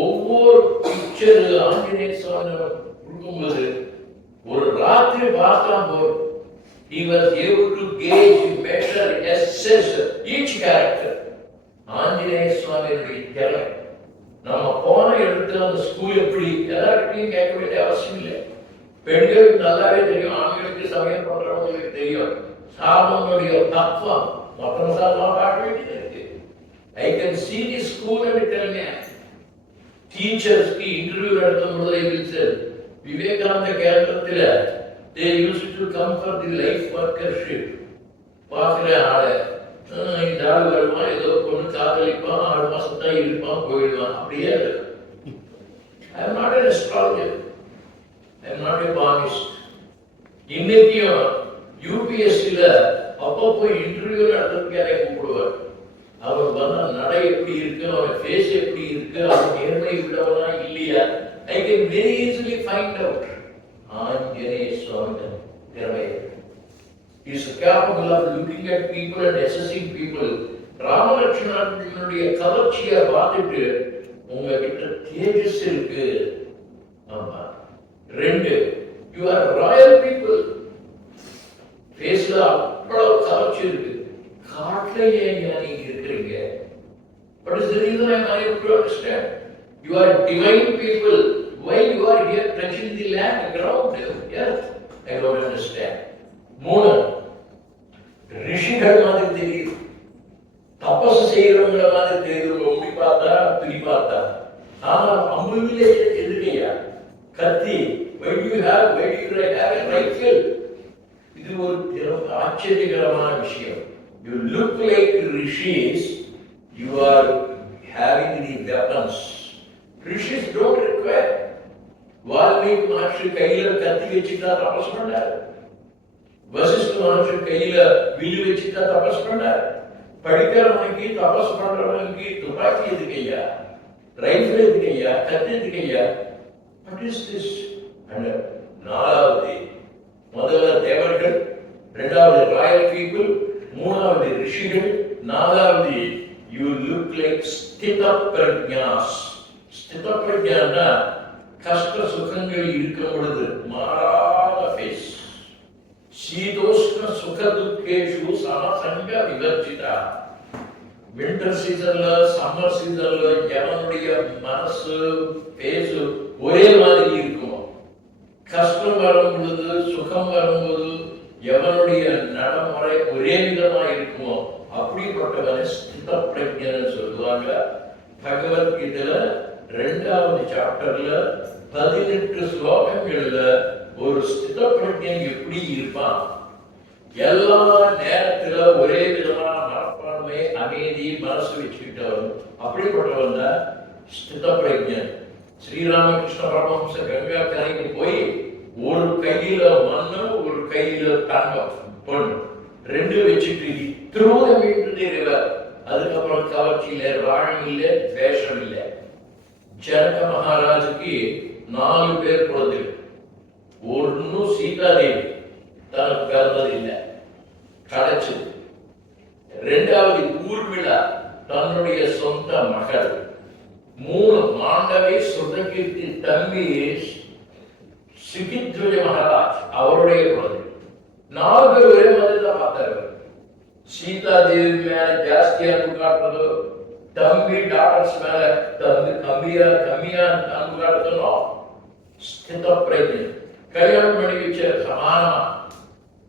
ஒவ்வொரு பிக்சர் ஆஞ்சநேய சுவாமி கொடுக்கும்போது ஒரு ராத்திரி பார்த்தா போதும். He was able to gauge, measure, assess each character. Anjaneya சுவாமியுடைய திறமை. நம்ம போன இடத்துல அந்த ஸ்கூல் எப்படி எல்லாருக்கிட்டையும் கேட்க வேண்டிய அவசியம் இல்லை. பெண்களுக்கு நல்லாவே தெரியும், ஆண்களுக்கு சமையல் பண்றவங்களுக்கு தெரியும். சாதனுடைய தத்துவம் மற்ற சாதமாக பார்க்க வேண்டியது இருக்கு. I can see the school and tell me டீச்சர்ஸ்க்கு இன்டர்வியூ நடத்தும் போது விவேகானந்த கேந்திரத்தில் they used to come for the life workership. பார்க்குற ஆளை இந்த ஆள் வருவான், ஏதோ பொண்ணு காதலிப்பான், 6 மாசம் தான் இருப்பான், போயிடுவான், அப்படியே இருக்கு. I am not an astrologer. I am not a palmist. இன்னைக்கும் யூபிஎஸ்சியில் அப்பப்போ இன்டர்வியூ நடத்துறதுக்கு யாரையும் கூப்பிடுவார். அவர் வந்தா நடை எப்படி இருக்கு, அவன் ஃபேஸ் எப்படி இருக்கு, அவன் நேர்மை விடவனா இல்லையா, I can very easily find out. Anjaneya சுவாமி திறமை. He is capable of looking at people and assessing people. ராமலட்சுமணனுடைய கவர்ச்சியை பார்த்துட்டு உங்ககிட்ட தேஜஸ் இருக்கு. ஆமா. 2, you are royal people. ஃபேஸ்ல அவ்வளவு கவர்ச்சி இருக்கு. காட்டுல ஏன் நீங்க இருக்கிறீங்க? What is the reason I am able to understand? You are divine people. Why you are here touching the land, the ground, earth? I don't understand. 3, ரிஷிகள் மாதிரி தெரியுது, தபசு செய்யறவங்கள மாதிரி தெரியுது. ஒப்பி பார்த்தா பிரி பார்த்தா. ஆனா அம்புவிலே எதுக்கையா கத்தி? why do you have a rifle? இது ஒரு ஆச்சரியகரமான விஷயம். You look like rishis, you are having the weapons. Rishis don't require. Valmiki மகர்ஷி கையில கத்தி வச்சுட்டா தபஸ் பண்ணாரு. வசிஷ்ட மகர்ஷி கையில வில்லு வச்சுட்டா தபஸ் பண்ணாரு. படிக்கிறவனுக்கு தபஸ் பண்றவனுக்கு துப்பாக்கி எதுக்கையா, ரைஃபிள் எதுக்கையா, கத்தி எதுக்கையா? What is this? And 4வது முதல்ல தேவர்கள், 2வது ராயல் பீப்புள், 3வது ரிஷிகள், 4வது you look like ஸ்தித பிரஜ்ஞாஸ். ஸ்தித பிரஜ்ஞானா கஷ்ட சுகங்கள் இருக்கும் பொழுது மாறாத ஃபேஸ். சீதோஷ்ண சுக துக்கேஷு சமசங்க விவர்ஜிதா. வின்டர் சீசன்ல, சம்மர் சீசன்ல எவனுடைய மனசு ஃபேஸ் ஒரே மாதிரி இருக்கும். கஷ்டம் வரும் பொழுது, சுகம் வரும்போது எவனுடைய நடைமுறை ஒரே விதமா இருக்குமோ அப்படிப்பட்டவனை ஸ்தித பிரஜ்ஞன்னு சொல்லுவாங்க. பகவத்கீதையில 2வது சாப்டர்ல 18 ஸ்லோகங்கள்ல ஒரு ஸ்தித பிரஜ்ஞன் எப்படி இருப்பான், எல்லா நேரத்துல ஒரே விதமான மனப்பான்மை, அமைதி, மனசு வச்சுக்கிட்டவன், அப்படிப்பட்டவன் தான் ஸ்தித பிரஜ்ஞன். ஸ்ரீராமகிருஷ்ண பரமஹம்ச கங்கா கரைக்கு போய் ஒரு கையில மண்ணு, ஒரு கையில தங்கம் பொண்ணு 2 வச்சுட்டு திருவதம் ரிவர். அதுக்கப்புறம் கவர்ச்சி இல்லை, ராணி இல்லை, வேஷம் இல்லை. ஜனக மகாராஜுக்கு 4 பேர் குழந்தைகள். ஒன்னு சீதாதேவி தனக்கு பிறந்ததில்லை, கிடைச்சது. 2வது ஊர்மிளா தன்னுடைய சொந்த மகள். 3 மாண்டவை சுதகீர்த்தி தம்பி சுகித்வஜ மகாராஜ் அவருடைய குழந்தை. 4 பேர் ஒரே மாதிரி தான் பார்த்தாரு. சீதாதேவி மேல ஜாஸ்தியா அன்பு காட்டுறதோ, தம்பி டாக்டர்ஸ் மேல கம்மியா அன்பு காட்டுறதோ ஸ்தித பிரஜ்ஞன். கல்யாணம் பண்ணி வச்ச சமானமா,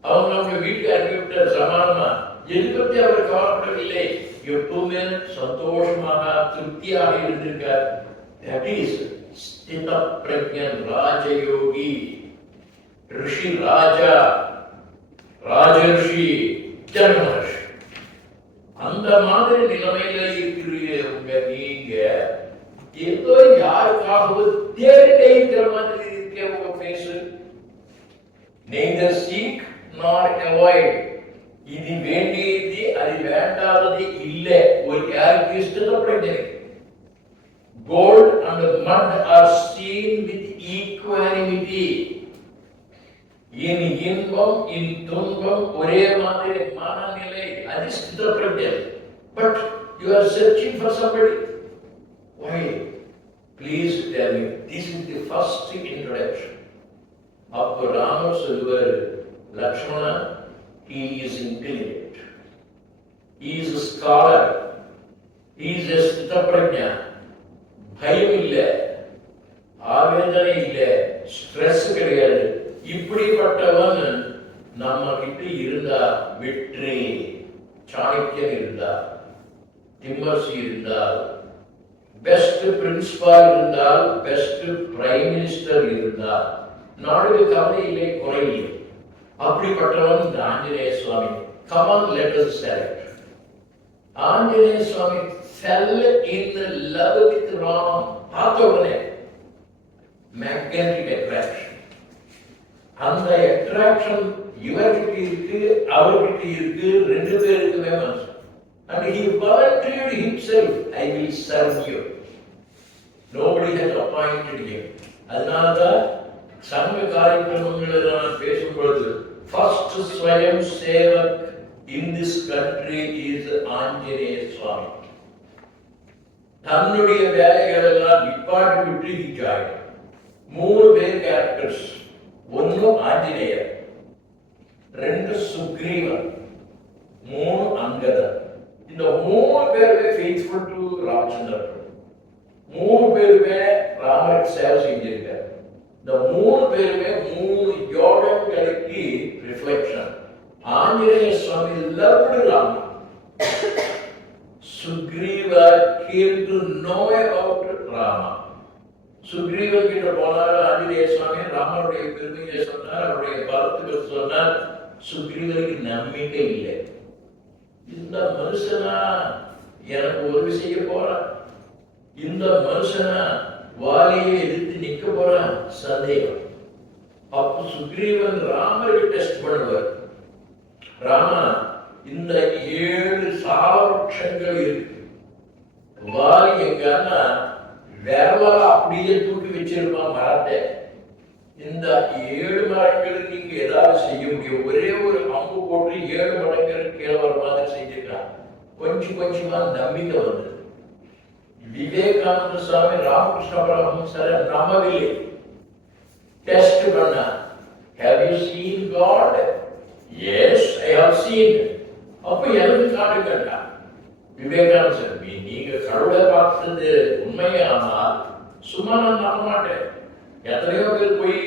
அவங்க வீட்டுக்கு அனுப்பிவிட்ட சமானமா, எது பற்றி அவர் கவலைப்படவில்லை. எப்பவுமே சந்தோஷமாக திருப்தியாக இருந்திருக்கார். That is ஸ்தித பிரஜ்ஞன், ராஜயோகி, ரிஷி ராஜா, ராஜர்ஷி, ஜன்மர்ஷி. அந்த மாதிரி நிலைமையில இருக்கிறீங்க நீங்க. ஏதோ யாருக்காக தேடிட்டே இருக்கிற மாதிரி இருக்க உங்க பேசு. neither seek nor avoid. இது வேண்டியது அது வேண்டாதது இல்லை. ஒரு யாருக்கு இஷ்டப்படுகிறது. Gold and mud are seen with equanimity. In இன்பம் in துன்பம் ஒரே மாதிரி மனநிலை அது இஷ்டப்படுகிறது. But you are searching for somebody. Why? Please tell me. This is the first introduction. அப்போ ராமர் சொல்லுவார், Lakshmana, he is intelligent, he is a scholar, he is a ஸ்திதப்பிரஜா. பயம் இல்லை, ஆவேதனை இல்லை, ஸ்ட்ரெஸ் கிடையாது. இப்படிப்பட்டவன் நம்ம கிட்ட இருந்தா வெற்றி. சாணக்கியன் இருந்தால், திம்மர்சி இருந்தால், பெஸ்ட் பிரின்சிபால் இருந்தால், பெஸ்ட் பிரைம் மினிஸ்டர் இருந்தால், நாடுக்கு கவலை இல்லை, குறையில்லை. அப்படிப்பட்டவன் இந்த ஆஞ்சநேய சுவாமி. Come on, let us select. Anjaneya Swami fell in love with Ram. பார்த்த உடனே magnetic attraction. அந்த அட்ராக்ஷன் இவர்கிட்ட இருக்கு, அவர்கிட்ட இருக்கு, ரெண்டு பேருக்குமே மனசு. And he volunteered himself, I will serve you. Nobody has appointed him. அதனால்தான் சங்க காரியக்கிரமங்களை நான் பேசும்பொழுது first Swayam Sevak in this country is Anjaneya சுவாமி. தன்னுடைய வேலைகள் எல்லாம் நிப்பாட்டி விட்டு he joined. 3 பேர் கேரக்டர்ஸ். 1 ஆஞ்சநேயர், 2 சுக்ரீவன், 3 அங்கதன். இந்த 3 பேருமே faithful to ராமச்சந்திரன். 3 பேருமே ராமருக்கு சேவை செஞ்சிருக்கார். இந்த 3 பேருமே 3 யோகங்களுக்கு reflection. Anjaneya Swami loved Rama. Sugriva came to know about Rama. Sugriva கிட்ட போனார் ஆஞ்சநேய சுவாமி. ராமனுடைய பெருமையை சொன்னார், அவருடைய பலத்துக்கு சொன்னார். சுக்ரீவனுக்கு நம்பிக்கை இல்லை. இந்த மனுஷனா எனக்கு உதவி செய்ய போறான், இந்த மனுஷனா வாலியை எதிர்த்து நிக்க போறான், சந்தேகம். அப்ப சுக்ரீவன் ராமருக்கு டெஸ்ட் பண்ணுவார். ராமா, இந்த 7 சாலவட்சங்கள் இருக்கு, வாலி எங்கன்னா வேறவால அப்படியே தூக்கி வச்சிருப்பான் மரத்தை. இந்த 7 மரங்களுக்கு நீங்க ஏதாவது செய்ய முடியும். ஒரே ஒரு அம்பு போட்டு 7 மரங்களுக்கு கீழே வர மாதிரி செஞ்சிருக்கான். கொஞ்சம் கொஞ்சமா நம்பிக்கை வந்தது. விவேகானந்த சுவாமி ராமகிருஷ்ண பரமஹம்சரை நம்பவில்லை. டெஸ்ட் பண்ணா, have you seen God? Yes, I have seen. அப்ப எனக்கு காட்டுங்கட்டா. விவேகானந்தர், நீங்க கடவுளை பார்த்தது உண்மையானால் சும்மா நான் நம்ப மாட்டேன். எத்தனையோ பேர் போய்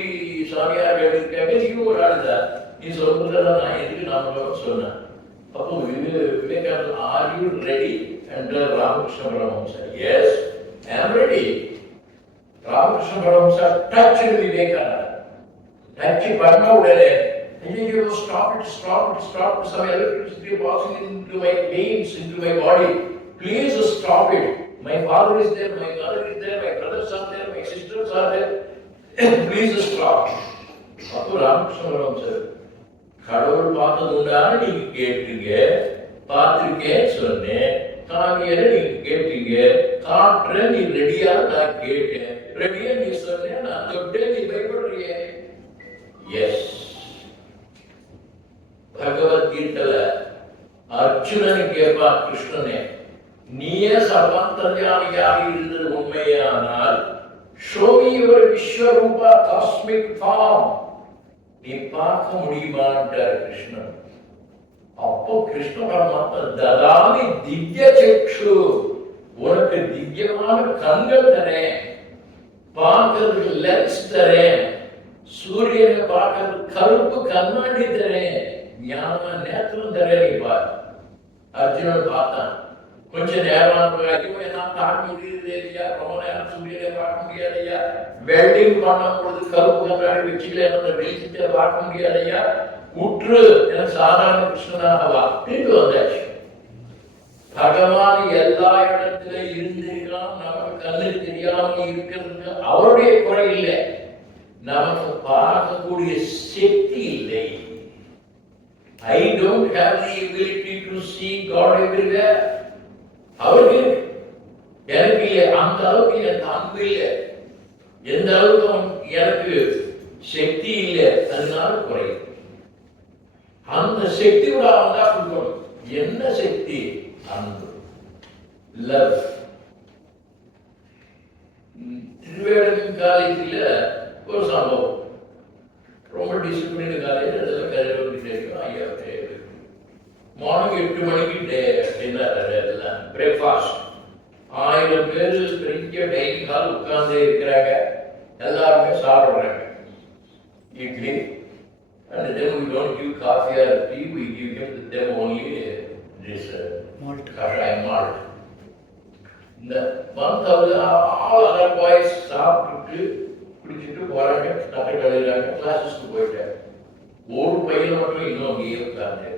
சாமியார் கேட்டிருக்காங்க, நீங்க ஒரு ஆளுதான், நீ சொல்றதான் நான் எதுக்கு நாம சொன்னேன். அப்போ விவேகானந்தர், are you ready? என்றார் ராமகிருஷ்ண பரமஹம்சர். Yes, I am ready. Ramakrishna Paramahamsar touched Vivekanandar. Touch பண்ண உடனே, stop it, some electricity passing into my veins, into my body. Please stop it. My father is there, my mother is there, my brothers are there, my sisters are there. Please stop. அப்போ ராமகிருஷ்ண பரமஹம்சர், கடவுள் பார்த்தது உண்டான நீங்க கேட்டீங்க, பார்த்திருக்கேன் சொன்னேன், காமியரை நீங்க கேட்டீங்க, காட்டுற நீ ரெடியா, நான் கேட்டேன், ரெடியா நீ சொன்ன, நான் தொட்டேன், நீ பயப்படுறிய. எஸ். பகவத்கீதையில அர்ஜுனன் கேட்பா கிருஷ்ணனே, நீயே சர்வாந்தர்யாமியாக இருந்தது உண்மையானால் show me your Vishwarupa cosmic form, நீ பார்க்க முடியுமான்றார் கிருஷ்ணன். அப்போ கிருஷ்ண பரமாத்மா, ததாமி திவ்ய சக்ஷு, உனக்கு திவ்யமான கண்கள் தரேன், பார்க்கறதுக்கு லென்ஸ் தரேன், சூரியனை பார்க்கறதுக்கு கருப்பு கண்ணாடி தரேன், ஞான நேத்திரம் தரேன், நீ பார். அர்ஜுனன் பார்த்தான். கொஞ்ச நேரம் எல்லாம் தாக்க முடியுது இல்லையா, ரொம்ப நேரம் சூரியனை பார்க்க முடியாதையா, வெல்டிங் பண்ணும் பொழுது கருப்பு கண்ணாடி வச்சுக்கல, அந்த வெளிச்சத்தை பார்க்க முடியாதையா, உற்று எனக்கு சாதாரண கிருஷ்ணனாக வா. திரும்பி வந்தாச்சு. பகவான் எல்லா இடத்துல இருந்திருக்கலாம், நமக்கு கண்ணுக்கு தெரியாம இருக்கிறது அவருடைய குறை இல்லை, நமக்கு பார்க்கக்கூடிய சக்தி இல்லை. I don't have the ability to see God everywhere. அவருக்கு எனக்கு இல்லை, அந்த அளவுக்கு எனக்கு அன்பு இல்லை, எந்த அளவுக்கு எனக்கு சக்தி இல்லை, அதனால குறையும். அந்த சக்தியோட அவன் தான் கொடுக்கணும். என்ன சக்தி? அன்பு, லவ். திருவேடகம் காலேஜில் ஒரு சம்பவம், ரொம்ப டிசிப்ளின் காலேஜ், அதெல்லாம் கதை தெரியும். ஐயா மார்னிங் 8 மணிக்கு டின்னர், எல்லாம் பிரேக்ஃபாஸ்ட். 1000 பேர் பெரிய டைனிங் ஹால் உட்கார்ந்து இருக்கிறாங்க, எல்லாருமே சாப்பிடுறாங்க idli. And then we don't give coffee or tea, we give them only this malt. இந்த மந்தாவது ஆல் அதர் பாய்ஸ் சாப்பிட்டுட்டு குடிச்சிட்டு போறாங்க, தட்டை கழுவுறாங்க, கிளாஸஸ்க்கு போயிட்டாங்க. ஒரு பையன் மட்டும் இன்னும் அங்கேயே உட்கார்ந்து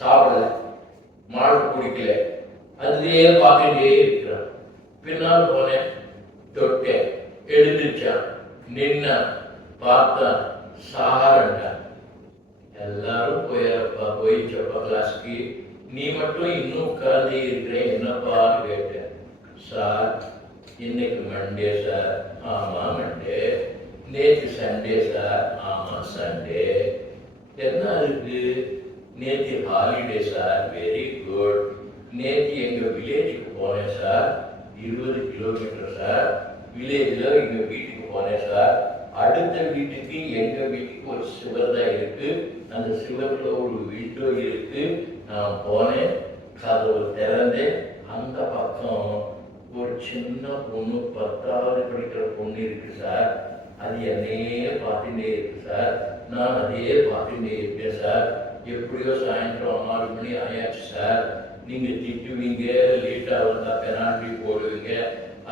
சாப்பிடல, மால்ட் குடிக்கல, அதுலேயே பார்த்துட்டே இருக்கிறான். பின்னால் போனேன், தொட்டேன், எழுந்திருச்சான், நின்னான், பார்த்தான், சாரண்டா. எல்லாரும் போயிச்சப்பா கிளாஸ்க்கு, நீ மட்டும் இன்னும் உட்கார்ந்து இருக்கிற, என்னப்பான்னு கேட்டேன். சார், இன்னைக்கு மண்டே சார். ஆமா மண்டே. நேற்று சண்டே சார். ஆமா சண்டே. என்ன இருக்கு? நேற்று ஹாலிடே சார். Very good. நேற்று எங்க வில்லேஜுக்கு போனேன் சார், 20 கிலோமீட்டர் சார். வில்லேஜ்ல எங்க வீட்டுக்கு போனேன் சார். அடுத்த வீட்டுக்கு எங்க வீட்டுக்கு ஒரு சுவர் தான் இருக்கு, அந்த சுவர்ல ஒரு விண்டோ இருக்கு. நான் போனேன், கதவு திறந்தேன், அந்த பக்கம் ஒரு சின்ன பொண்ணு, 10வது படிக்கிற பொண்ணு இருக்கு சார். அது என்னையே பார்த்துட்டே இருக்கு சார். நான் அதையே பார்த்துட்டே இருக்கேன் சார். எப்படியோ சாயந்தரம் 4 மணி ஆயாச்சு சார். நீங்க திட்டுவீங்க, லேட்டா வந்தா பெனால்டி போடுவீங்க,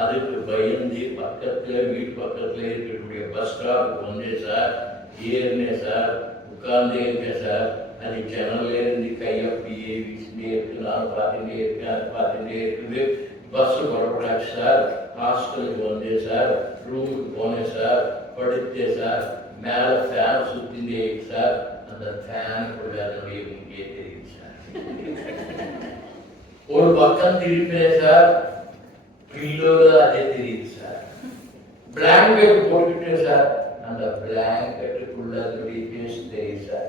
அதுக்கு பயந்து பக்கத்துல, வீட்டு பக்கத்துல இருக்கக்கூடிய பஸ் ஸ்டாப்புக்கு வந்தேன் சார். ஏறினேன் சார், உட்கார்ந்தே இருக்கேன் சார். அது ஜன்னல்ல இருந்து கையப்பியே வீசிட்டே இருக்கு, நான் பார்த்துட்டே இருக்கேன், அது பார்த்துட்டே இருக்குது. பஸ் புறப்படாச்சு சார். ஹாஸ்டலுக்கு வந்தேன் சார், ரூமுக்கு போனேன் சார், படுத்தேன் சார். மேல ஃபேன் சுத்திட்டே இருக்கு சார். அந்த ஃபேனுக்குள்ள அதனுடைய முக்கிய தெரியுது சார். ஒரு பக்கம் திரும்பினேன் சார், பில்லோல அதே தெரியுது சார். பிளாங்கெட் போட்டுட்டேன் சார், அந்த பிளாங்கெட்டுக்குள்ள அதனுடைய பேஸ் தெரியுது சார்.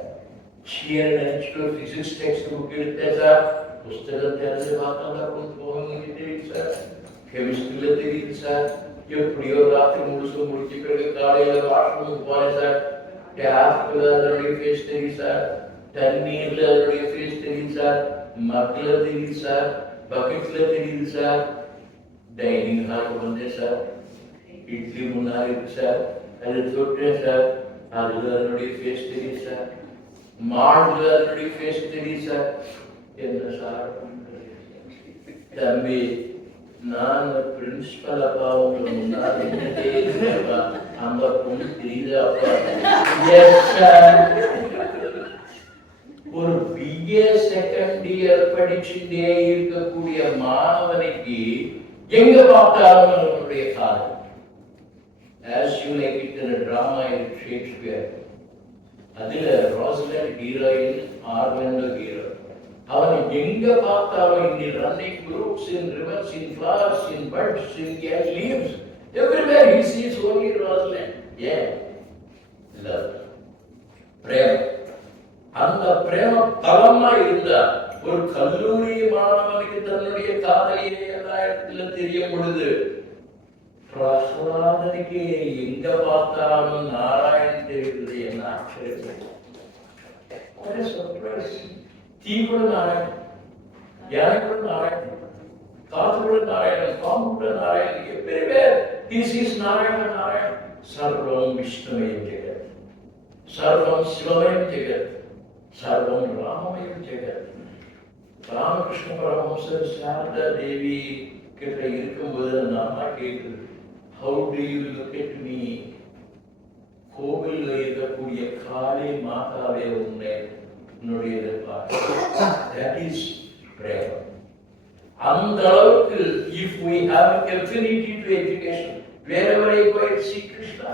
ஷியர் நினைச்சிட்டு பிசிக்ஸ் டெக்ஸ்ட் புக் எடுத்தேன் சார். புஸ்தகம் திறந்து பார்த்தா போக தெரியுது சார். கெமிஸ்ட்ரியில தெரியுது சார். எப்படியோ ராத்திரி முடிச்ச பிறகு காலையில வாஷ்ரூமுக்கு போனேன் சார். டேப்ல அதனுடைய ஃபேஸ் தெரியுது சார். தண்ணீர்ல அதனுடைய ஃபேஸ் தெரியுது சார். மக்ல தெரியுது சார். பக்கெட்ல தெரியுது சார். டைனிங் ஹால் வந்தேன் சார். இட்லி முன்னாடி இருக்கு சார். அது தொட்டேன் சார். அதுல அதனுடைய ஃபேஸ் தெரியுது சார். மாடுல அதனுடைய ஃபேஸ் தெரியுது சார். என்ன சார் தம்பி, நான் பிரின்சிபல் அப்பா உங்களை முன்னாடி அந்த பொண்ணு தெரியுது அப்பா. ஒரு BA செகண்ட் இயர் படிச்சுட்டே இருக்கக்கூடிய மாணவனுக்கு எங்க பார்த்தாலும் அவனுடைய காலம். As you like it in a drama in Shakespeare, அதுல ரோஸ்லண்ட் ஹீரோயின், ஆர்வெண்டோ ஹீரோ. அவன் எங்க பார்த்தாலும் in running brooks, in rivers, in flowers, in birds, in leaves, everywhere he sees only Rosalind. Yeah, love, பிரேமம். அந்த பிரேமம் தளமா இருந்த ஒரு கல்லூரி மாணவனுக்கு தன்னுடைய காதலியை எல்லா இடத்துல தெரியும் பொழுது, பிரசாதனுக்கு எங்க பார்த்தாலும் நாராயணன் தெரிகிறது. என்ன ஆச்சரியம்! தீ கூட நாராயணன், யானை கூட நாராயணன், காத்து கூட நாராயணன், பாம்பு கூட Narayanan. everywhere he sees Narayanan, Narayanan. சர்வம் விஷ்ணுமயம் ஜெகத், சர்வம் சிவமயம் ஜெகத், சர்வம் ராமமயம் ஜெகத். ராமகிருஷ்ண பரமஹம்சர் சாரதா தேவி கிட்ட இருக்கும்போது அந்த அம்மா கேட்குது, how do you look at me? கோவிலில் இருக்கக்கூடிய காளி மாதாவே உன்னுடைய that is prayer. அந்த அளவுக்கு if we have affinity to education, wherever I go I see Krishna,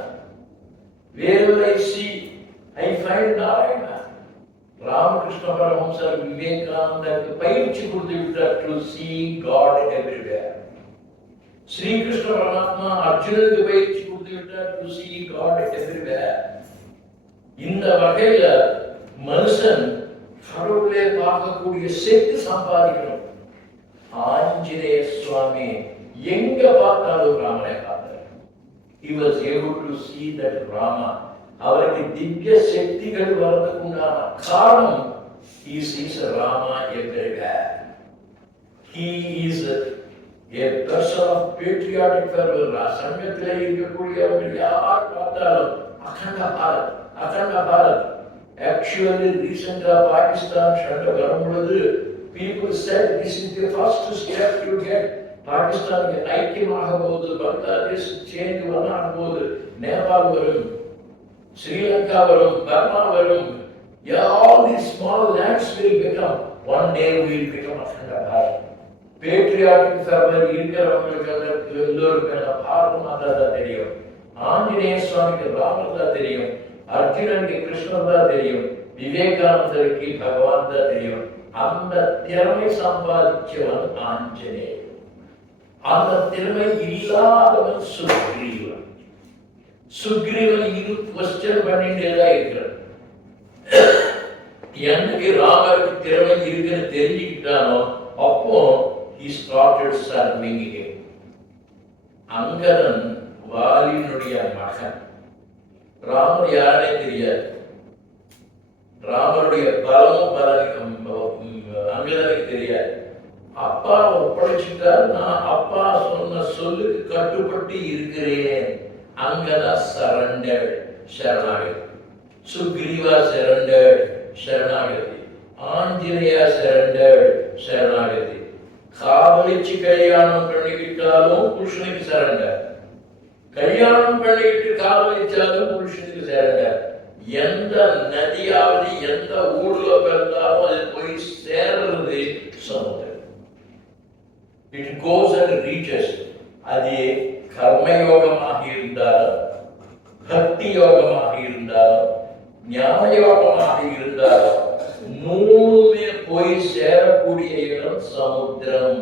wherever I see I find Narayana. Ramakrishna பரமஹம்சர் விவேகானந்தருக்கு பயிற்சி கொடுத்து விட்டார் to see God everywhere. Sri Krishna பரமாத்மா அர்ஜுனனுக்கு பயிற்சி கொடுத்து விட்டார் டு see God everywhere. இந்த வகையில மனுஷன் கடவுளே பார்க்கக்கூடிய சக்தி சம்பாதிக்கணும். ஆஞ்சநேய சுவாமி எங்க பார்த்தாலும் ராமனை பார்த்தார். He was able to see that Rama. அவருக்கு திவ்ய சக்திகள் வரதுக்குண்டான காரணம் he sees Rama everywhere. He is a person of patriotic fervor. சங்கத்திலே இருக்கக்கூடியவர்கள் யார் பார்த்தாலும் அகண்ட பாரத். Actually, recently Pakistan சண்டை வரும்பொழுது people said this is the first step to get Pakistan ஐக்கியமாக போகுது, பங்களாதேஷ் சேஞ்ச் பண்ண போகுது, நேபாள் வரும், ஸ்ரீலங்கா வரும், பர்மா வரும். All these small lands will become, one day will become அகண்ட பாரத். பேட்ரியாட்டிக் fervor இருக்கிறவங்களுக்கு எல்லோருக்கும் பாரத மாதா தான் தெரியும், ஆஞ்சநேய சுவாமிக்கு ராமர் தான் தெரியும், அர்ஜுனனுக்கு கிருஷ்ணர் தான் தெரியும், விவேகானந்தருக்கு பகவான் தான் தெரியும். அந்த திறமை சம்பாதிச்சவன் ஆஞ்சநேயர். அந்த திறமை இல்லாதவன் சுக்ரீவன். சுக்ரீவன் இது கொஸ்டின் பண்ணிட்டேதான் இருக்கிறான். எனக்கு ராமருக்கு திறமை இருக்குன்னு தெரிஞ்சுக்கிட்டானோ அப்போ he started serving him. Angadan வாலினுடைய மகன். ராமர் யாரே தெரியாது. ராமருடைய பலமும் அங்கதனுக்கு தெரியாது. அப்பா ஒப்படைச்சிட்டார், நான் அப்பா சொன்ன சொல்லுக்கு கட்டுப்பட்டு இருக்கிறேன். அங்கதா சரண்டர், சரணாகதி. சுக்ரீவா சரண்டர், சரணாகதி. ஆஞ்சநேயா சரண்டர், சரணாகதி. காவலிச்சு கல்யாணம் பண்ணிக்கிட்டாலும் புருஷனுக்கு சரண்டர், கல்யாணம் பண்ணிக்கிட்டு காவலிச்சாலும் புருஷனுக்கு சரண்டர். எந்த நதியாவது எந்த ஊர்ல பிறந்தாலும் அது போய் சேர்றது சமுத்திரம். It goes and reaches. அது கர்மயோகமாக இருந்தாலும், பக்தி யோகமாக இருந்தாலும், ஞான யோகமாக இருந்தாலும், நூலுமே போய் சேரக்கூடிய இடம் சமுத்திரம்.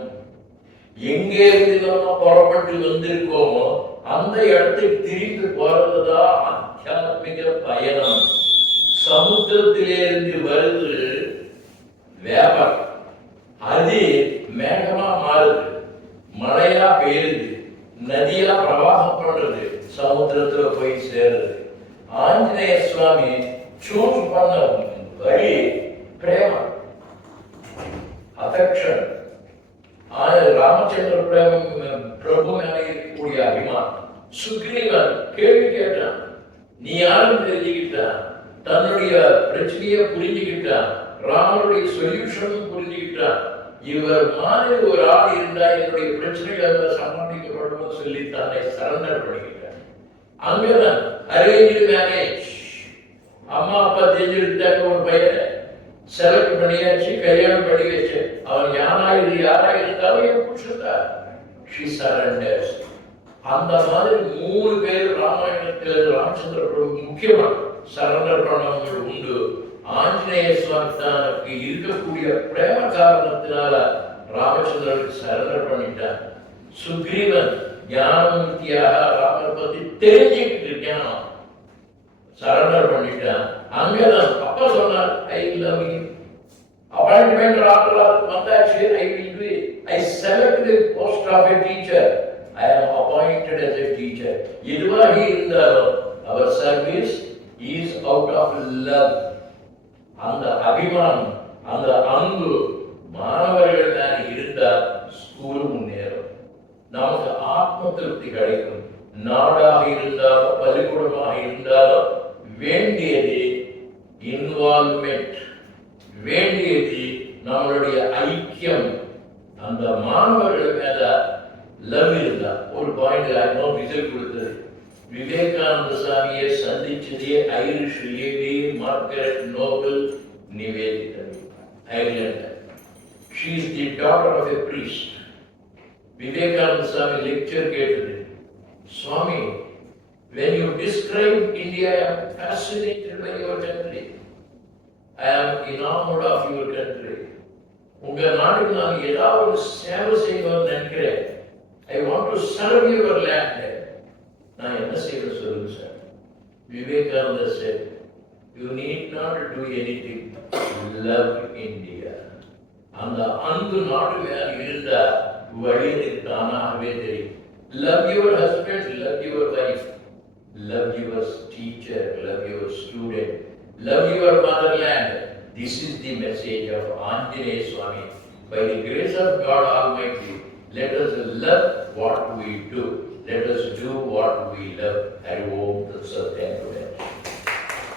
எங்கே இருந்து நம்ம புறப்பட்டு வந்திருக்கோமோ அந்த இடத்துக்கு திரும்பி போறதுதான் ஆத்தியாத்மிக பயணம். சமுத்திரத்திலிருந்து வருது வியாபாரம், அது மேகமா மாறுது, மழையா பெய்யுது, நதியா பிரவாகம் பண்றது, சமுத்திரத்துல போய் சேருது. ஆஞ்சநேய சுவாமி சூஸ் பண்ண வழி பிரேமம், அஃபெக்ஷன். ராமச்சந்திர பிரபு மேல இருக்கக்கூடிய அபிமானம். சுக்ரீவன் கேள்வி கேட்டான், நீ யாரும் தெரிஞ்சுக்கிட்டான், தன்னுடைய பிரச்சனையை புரிஞ்சுக்கிட்டான், ராமனுடைய சொல்யூஷனும் புரிஞ்சுக்கிட்டான். இவர் மாதிரி ஒரு ஆள் இருந்தா என்னுடைய பிரச்சனைகள் சமாளிக்கப்படும் சொல்லி தன்னை சரண்டர் பண்ணிக்கிட்டார். அங்கதான் அரேஞ்ச் மேரேஜ். அம்மா அப்பா தெரிஞ்சுக்கிட்டாங்க, ஒரு பையனை செலக்ட் பண்ணியாச்சு, கல்யாணம் பண்ணி வச்சு. அவன் யாரா இருந்தாலும் என் புருஷன். She surrenders. அந்த மாதிரி 3 பேர் ராமாயணத்தில் ராமச்சந்திர பிரபு முக்கியமா சரண்டர் பண்ணவங்க உண்டு. ஆஞ்சநேய சுவாமி தனக்கு இருக்கக்கூடிய பிரேம காரணத்தினால ராமச்சந்திரனுக்கு சரண்டர் பண்ணிட்டான். சுக்ரீவன் ஞானமூர்த்தியாக ராமரை பத்தி தெரிஞ்சுக்கிட்டு இருக்கான், சரண்டர் பண்ணிட்டான். அங்கதான் அப்பா சொன்னார், I love you. Appointment order வந்தாச்சு, I will do it. I select the post of a teacher. I am appointed as a teacher. இதுவாக இருந்தாலும் our service is out of love. அந்த அபிமானம், அந்த அன்பு மாணவர்கள் மேல இருந்தா ஸ்கூல் முன்னேறும், நமக்கு ஆத்ம திருப்தி கிடைக்கும். நாடாக இருந்தாலும் பள்ளிக்கூடமாக இருந்தாலும் வேண்டியது இன்வால்வ்மெண்ட், வேண்டியது நம்மளுடைய ஐக்கியம். அந்த மாணவர்கள் மேல லவ் இருந்தா. ஒரு பாயிண்ட் ரிசல்ட் கொடுத்தது, விவேகானந்த சாமியை சந்திச்சதே Irish lady Margaret Noble Nivedita, Ireland. She is the daughter of a priest. Vivekananda Swami lecture கேட்டது, சுவாமி, when you describe India, I am fascinated by your country. I am enamored of your country. உங்க நாட்டுக்கு நான் ஏதாவது ஒரு சேவை செய்யணும்னு நினைக்கிறேன். I want to serve your land. நான் என்ன செய்யணும் சொல்லுங்க sir. Vivekananda said, you need not do anything. Love India. அந்த அன்பு நாடு மேல இருந்த வழியை தானாகவே தெரியும். Love your husband, love your wife, love your teacher, love your student, love your motherland. This is the message of Anjaneya Swami. By the grace of God Almighty, let us love what we do. Let us do what we love. Hari Om Tat Sat.